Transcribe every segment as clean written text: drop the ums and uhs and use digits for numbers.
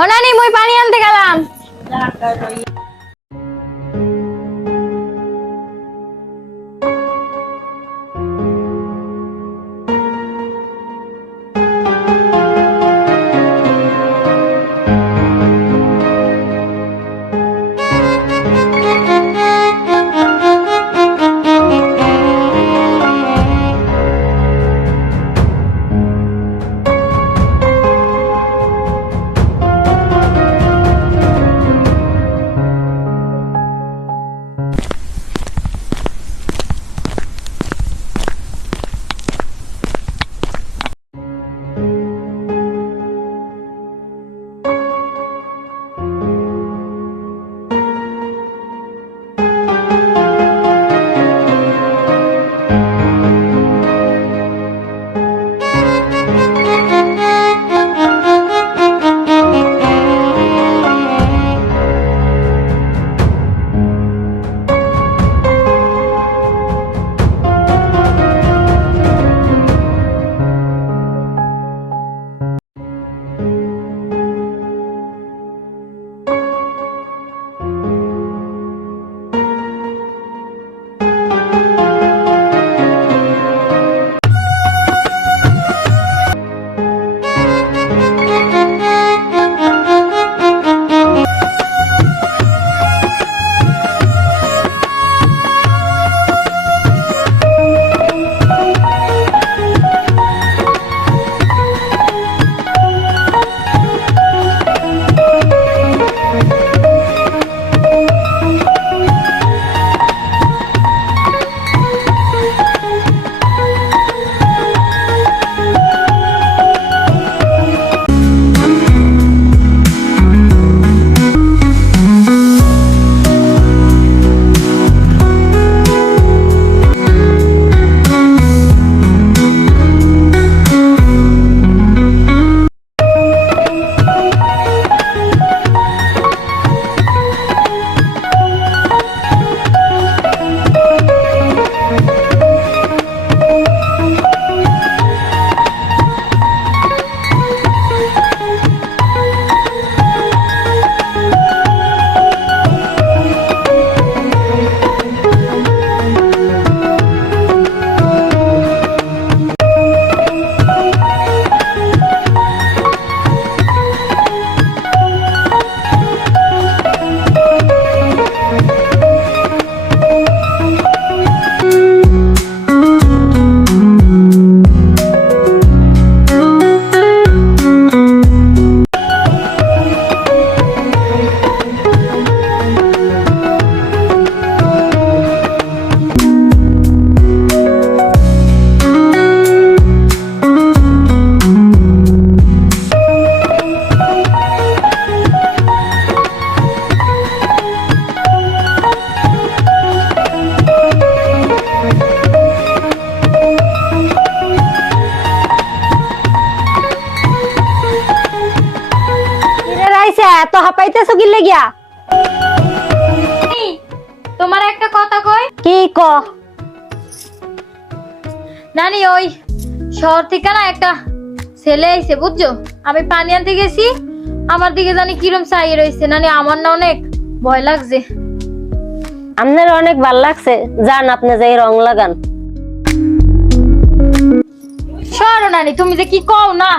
ও নানি মুই পানি আনতে গেলাম। এত হাঁপাইতেছো কি লেগিয়া? তোমার একটা কথা কই। কি ক? নানি ওই শহর থেকে না একটা ছেলে আইছে বুঝছো, আমি পানি আনতে গেছি, আমার দিকে জানি কিরম চাইয়ে রয়েছে। নানি আমার না অনেক ভয় লাগছে। আপনার অনেক ভাল লাগছে, যান আপনি যাই রং লাগান। সরো নানি, তুমি যে কি কও না।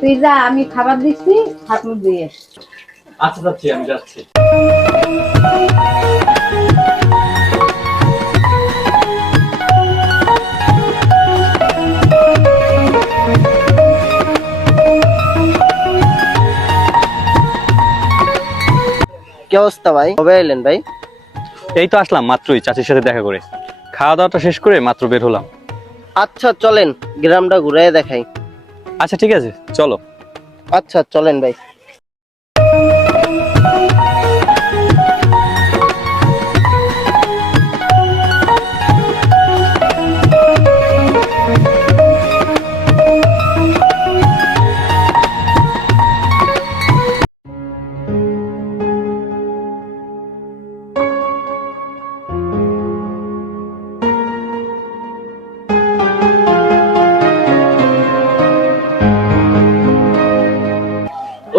তুই যা, আমি খাবার দিচ্ছি, হাত মুখ দিয়ে। আচ্ছা যাচ্ছি, আমি যাচ্ছি। কি অবস্থা ভাই? কবে এলেন ভাই? এই তো আসলাম মাত্রই চাচির সাথে দেখা করে, খাওয়া দাওয়াটা শেষ করে মাত্র বের হলাম। আচ্ছা চলেন গ্রামটা ঘুরে দেখাই। আচ্ছা ঠিক আছে, চলো। আচ্ছা চলেন ভাই।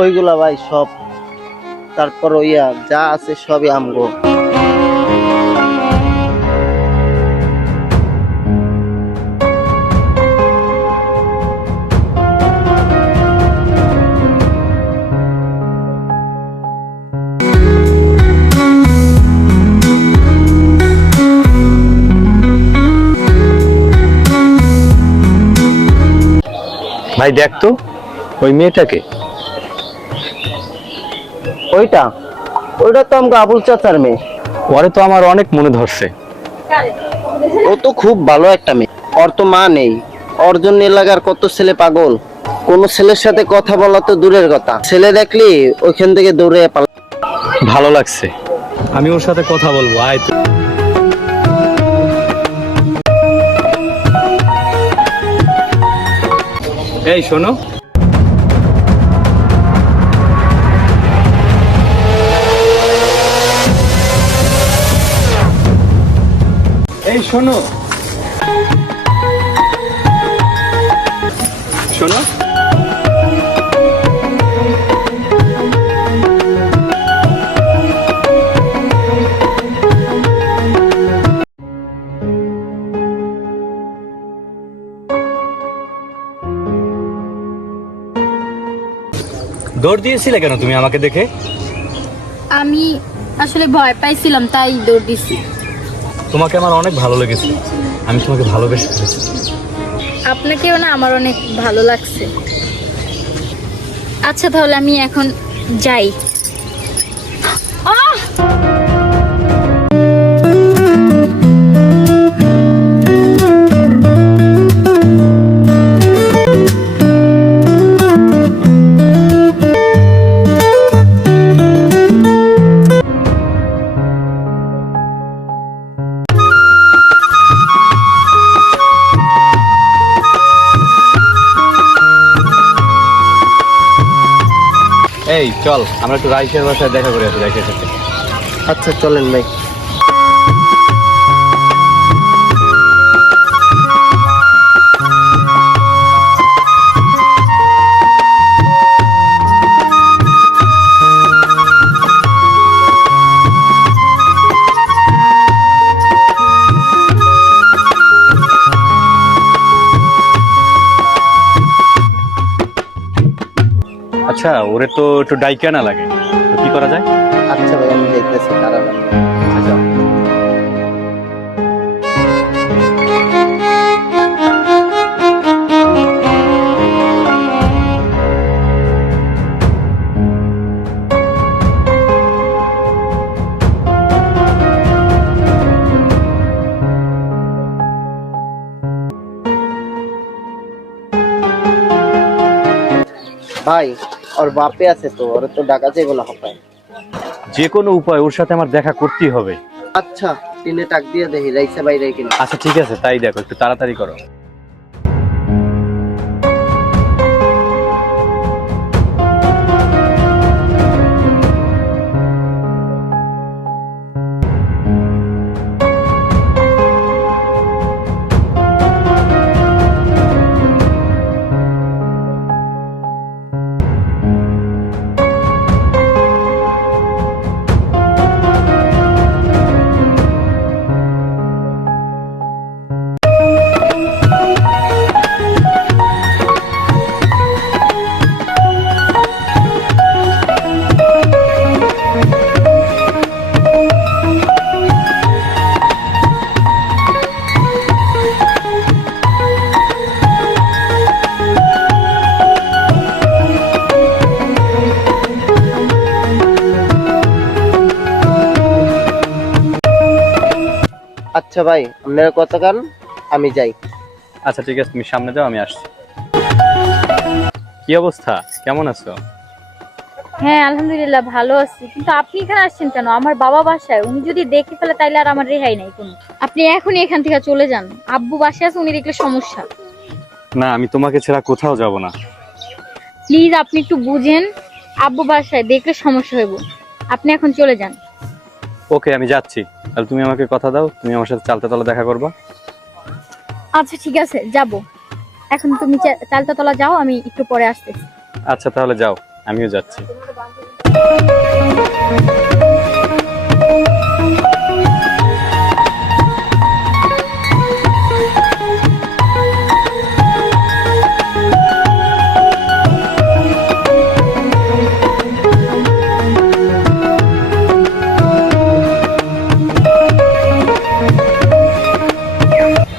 ওইগুলা ভাই সব, তারপর ওইয়া যা আছে সবই আমগো। ভাই দেখ তো ওই মেয়েটাকে। ওইটা ওইটা তো আমগো আবুল চাচার মেয়ে। ওরে তো আমার অনেক মনে ধরছে। ও তো খুব ভালো একটা মেয়ে, ওর তো মা নেই। ওর জন্য এলাকার কত ছেলে পাগল। কোন ছেলের সাথে কথা বলা তো দূরের কথা, ছেলে দেখলি ওইখান থেকে দৌড়ে ভালো লাগছে, আমি ওর সাথে কথা বলবো। আয় তুই। এই শোনো, এই শোনো শোনো, দৌড় দিয়েছিলে কেন তুমি আমাকে দেখে? আমি আসলে ভয় পাইছিলাম তাই দৌড় দিছি। তোমাকে আমার অনেক ভালো লেগেছে, আমি তোমাকে ভালোবেসে ফেলেছি। আপনাকেও না আমার অনেক ভালো লাগছে। আচ্ছা তাহলে আমি এখন যাই। এই চল আমরা একটু রাইসের বাসায় দেখা করে আসি, রাইসের সাথে। আচ্ছা চলেন ভাই। আচ্ছা ওরে তো একটু ডাইকা না লাগে, তো কি করা যায়? আচ্ছা ভাই আমি দেখতেছি দাঁড়াবেন। আচ্ছা ভাই ওর বাপে আছে তো, ওর তো ডাকা যাইব না হবে। যে কোনো উপায় ওর সাথে আমার দেখা করতেই হবে। আচ্ছা টিনে টাক দিয়ে দেখি রাইসা বাইরে কিনা। আচ্ছা ঠিক আছে, তাই দেখো, একটু তাড়াতাড়ি করো। আচ্ছা ভাই, আপনারা কথা কান, আমি যাই। আচ্ছা ঠিক আছে, তুমি সামনে যাও, আমি আসছি। কি অবস্থা, কেমন আছো? হ্যাঁ আলহামদুলিল্লাহ ভালো আছি, কিন্তু আপনি এখানে আসছেন কেন? আমার বাবা বাসায়, উনি যদি দেখে ফেলে তাইলে আর আমার রেহাই নাই কোনো। আপনি এখনই এখান থেকে চলে যান, আব্বু বাসায় আছে, উনি দেখলে সমস্যা। না, আমি তোমাকে ছাড়া কোথাও যাব না। প্লিজ আপনি একটু বুঝেন, আব্বু বাসায় দেখলে সমস্যা হইব, আপনি এখন চলে যান। ওকে, আমি যাচ্ছি। তাহলে তুমি আমাকে কথা দাও, তুমি আমার সাথে চালতাতলা দেখা করবা। আচ্ছা ঠিক আছে, যাব। এখন তুমি চালতাতলা যাও, আমি একটু পরে আসতেছি। আচ্ছা তাহলে যাও, আমিও যাচ্ছি।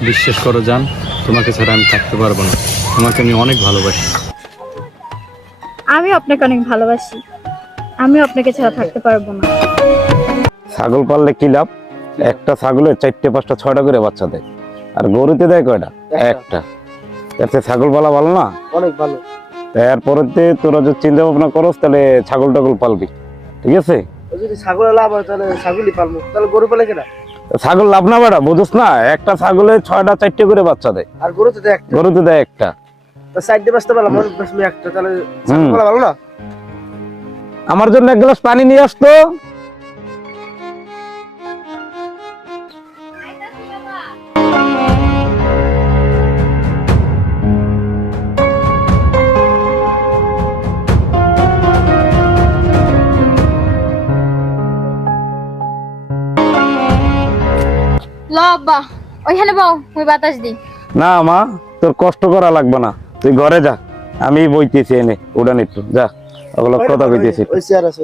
বিশ্বাস করো জান, তোমাকে ছাড়া আমি থাকতে পারবো না। তোমাকে আমি অনেক ভালোবাসি। আমি আপনাকে অনেক ভালোবাসি, আমি আপনাকে ছাড়া থাকতে পারবো না। ছাগল পাললে কি লাভ? একটা ছাগলের 4টে 5টা 6টা করে বাচ্চা দেয়, আর গরুতে দেয় কয়টা? একটা। এর চেয়ে ছাগল পালা ভালো না? অনেক ভালো। এরপরেতে তোরা যদি চিন্তা ভাবনা করস তাহলে ছাগল টাগল পালবি, ঠিক আছে? যদি ছাগলের লাভ হয় তাহলে ছাগলই পালবো, তাহলে গরু পালে কেনা? ছাগল লাভ না বেটা, বুঝছ না? একটা ছাগলে 6টা 4টে করে বাচ্চা দেয়, আর গরুতে তো একটা। গরুতে দেয় একটা। তা সাইডে বাঁচতে পারলাম, মনে বাঁচলো একটা, তাহলে ছাগল পালা ভালো না? আমার জন্য এক গ্লাস পানি নিয়ে আসতো। ল আব্বা, ওইখানে বাও, ওই বাতাস দি। না মা, তোর কষ্ট করা লাগবে না, তুই ঘরে যা, আমি বইতেছি এনে উড়ান একটু যা, ওগুলো কথা কইতেছি। ওই চেয়ার আছে।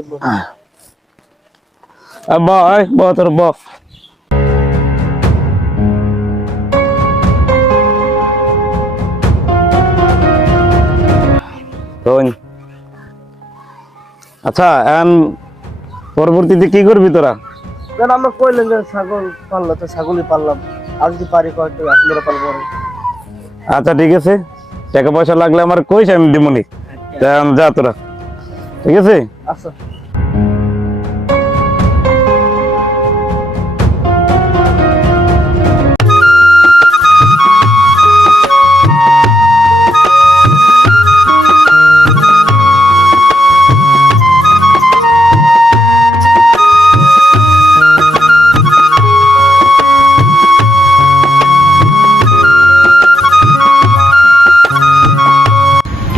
বয় ব তোর ব। আচ্ছা, এখন পরবর্তীতে কি করবি তোরা? আমরা কইলেন যে ছাগল পাললো, তো ছাগলই পাললাম, আর যদি পারি কয়েকটা আমরা পালবো। আচ্ছা ঠিক আছে, টাকা পয়সা লাগলে আমার কইস, আমি দিমুনি। যা তোরা, ঠিক আছে? আচ্ছা।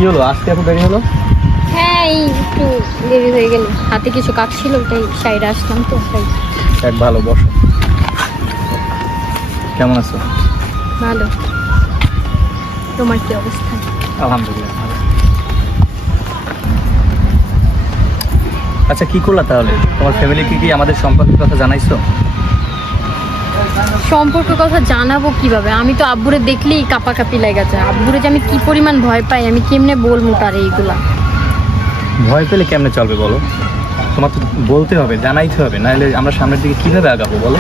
কি হলো, আজকে এত দেরি হলো? হ্যাঁ এই একটু দেরি হয়ে গেল, হাতে কিছু কাজ ছিল, তাই সাইডে আসলাম তো তাই। এক ভালো, বসো। কেমন আছো? ভালো, তোমার কি অবস্থা? আলহামদুলিল্লাহ ভালো। আচ্ছা কি করলা তাহলে? তোমার ফ্যামিলিকে কি আমাদের সম্পর্কের কথা জানাইছো? সম্পর্ক কথা জানাবো কিভাবে? আমি তো আব্বুরে দেখলেই কাঁপাকাঁপি লেগে যায়। আব্বুরে যে আমি কি পরিমাণ ভয় পাই, আমি কেমনে বলবো তার এইগুলা। ভয় পেলে কেমনে চলবে বলো? তোমার তো বলতে হবে, জানাইতে হবে, নাহলে আমরা সামনের দিকে কিভাবে আগাবো বলো?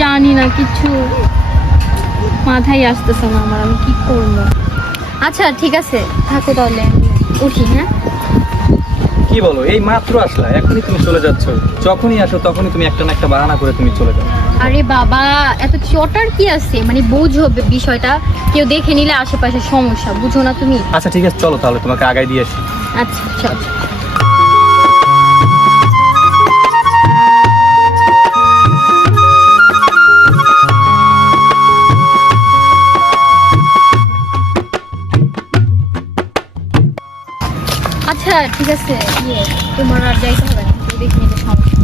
জানি না, কিছু মাথায় আসতেছে না আমার, আমি কি করবো। আচ্ছা ঠিক আছে, থাকো তাহলে, আমি উঠি। হ্যাঁ কি বলো, এই মাত্র আসলা, এখনই তুমি চলে যাচ্ছ? যখনই আসো তখনই তুমি একটা না একটা বাহানা করে তুমি চলে যাও। আরে বাবা, এত চটার কি আছে? মানে বুঝো বিষয়টা, কেউ দেখে নিলে আশেপাশে সমস্যা, বুঝো না তুমি? আচ্ছা ঠিক আছে, চলো তাহলে তোমাকে আগাই দিয়ে আসি। আচ্ছা চল। আচ্ছা ঠিক আছে, তোমার আর যাইতে হবে না, তুমি দেখে নিলে সমস্যা।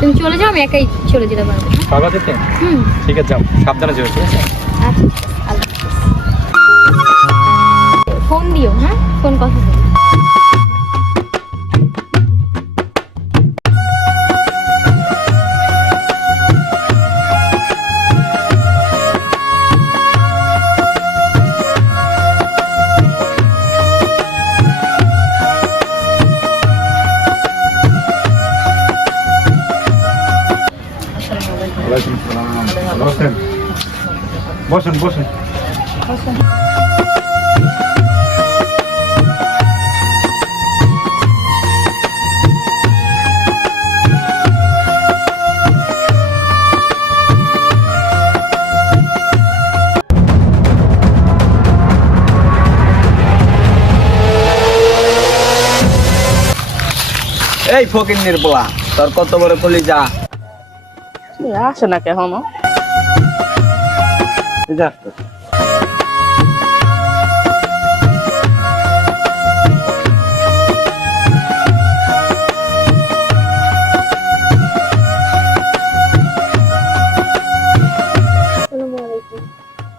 তুমি চলে যাও, আমি একাই চলে যেতে পারবো। পারবা যেতে? হুম ঠিক আছে, যাও, সাবধানে যেও, ঠিক আছে? আচ্ছা ঠিক আছে, আল্লাহ হাফেজ। ফোন দিও, হ্যাঁ ফোন কথা বলো। ভালো আছেন? বসেন বসেন। এই ফকিন্নির পোলা, তোর কত বড় কলিজা। আসে না কেন?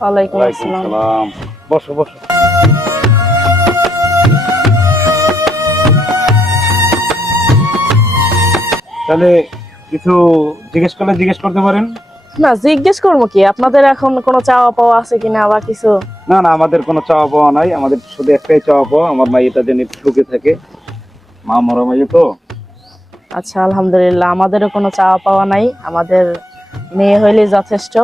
ওয়ালাইকুম আসসালাম। বসো বসো। তাহলে কিছু জিজ্ঞেস করতে পারেন। না, জিজ্ঞেস করবো কি, আপনাদের এখন কোনো চাওয়া পাওয়া আছে কিনা বা কিছু? না না, আমাদের কোনো চাওয়া পাওয়া নাই, আমাদের শুধু একটাই চাওয়া পাওয়া, আমার মাইটা যেন সুখে থাকে। মা মরা মাইয়া তো। আচ্ছা, আলহামদুলিল্লাহ, আমাদেরও কোনো চাওয়া পাওয়া নাই, আমাদের মেয়ে হইলে যথেষ্ট।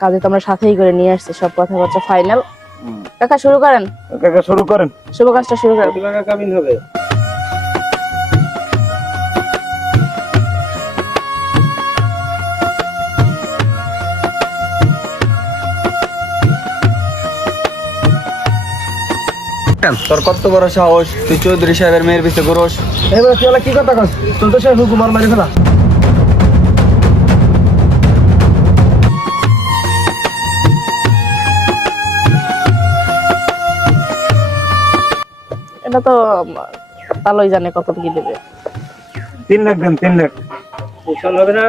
কাজে তো আমরা সাথেই করে নিয়ে আসছি, সব কথাবার্তা ফাইনাল। কাকা শুরু করেন। কাকা শুরু করেন। শুভ কাজটা শুরু করেন। টাকা কাবিন হবে। তোর কত বড় সাহস, তুই চৌধুরী সাহেবের মেয়ের পিছিয়ে ঘুরোস? এবার তুই কি কথা কস? তোর তো সে হুকুমার মারি ফেলা। এটা তো তালই জানে কত কি দেবে। 3 লাখ দেন, 3 লাখ। উছল হবে না?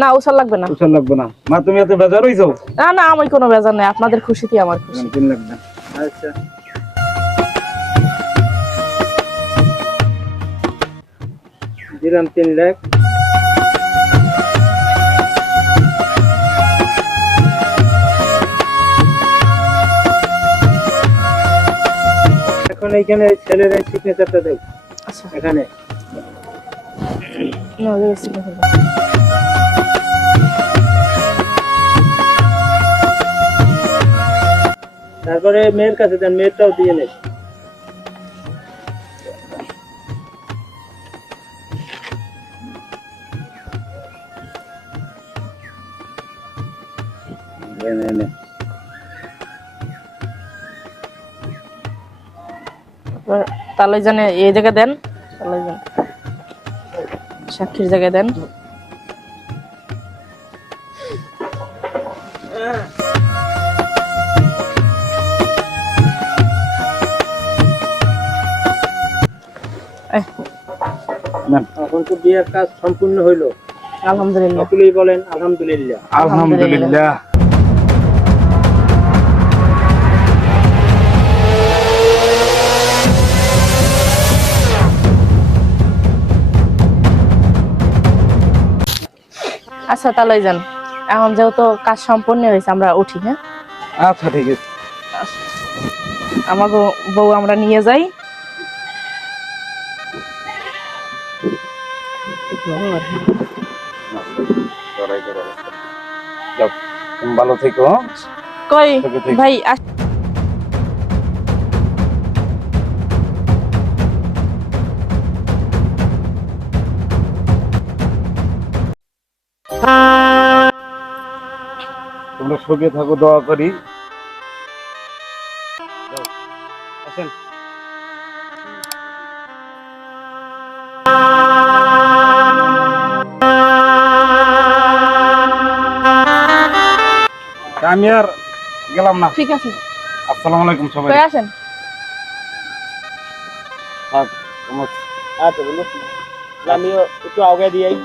না, উছাল লাগবে না। উছাল লাগবে না। মা তুমি এত বেজার হইছো? না না, আমি কোনো বেজার নাই, আপনাদের খুশিতে আমার খুশি। 3 লাখ দেন। আচ্ছা, দিলাম 3 লাখ। এখন এইখানে ছেলের সিগনেচারটা দেব। আচ্ছা, এখানে না, দেখছি না। তারপরে মেয়ের কাছে দেন, মেয়েরটাও দিয়ে নেন। তালই জানে এই জায়গায় দেন, তালই জানে সাক্ষীর জায়গায় দেন। এখন তো বিয়ের কাজ সম্পূর্ণ হইলো। আলহামদুলিল্লাহ। সকলেই বলেন আলহামদুলিল্লাহ। আলহামদুলিল্লাহ। আচ্ছা, তালই যান, এখন যেহেতু কাজ সম্পূর্ণ হয়েছে, আমরা উঠি। হ্যাঁ, আচ্ছা ঠিক আছে। আমাকে বউ আমরা নিয়ে যাই। যাও, তুমি ভালো থেকো। কই থেকে থেকে। ভাই, তোমরা সুখে থাকো, দোয়া করি। যাও, আসেন। আমি আর গেলাম না। ঠিক আছে, আসসালামু আলাইকুম সবাই। কই আসেন। থাক, তোমার আচ্ছা বলো, আমিও একটু আগে দিই।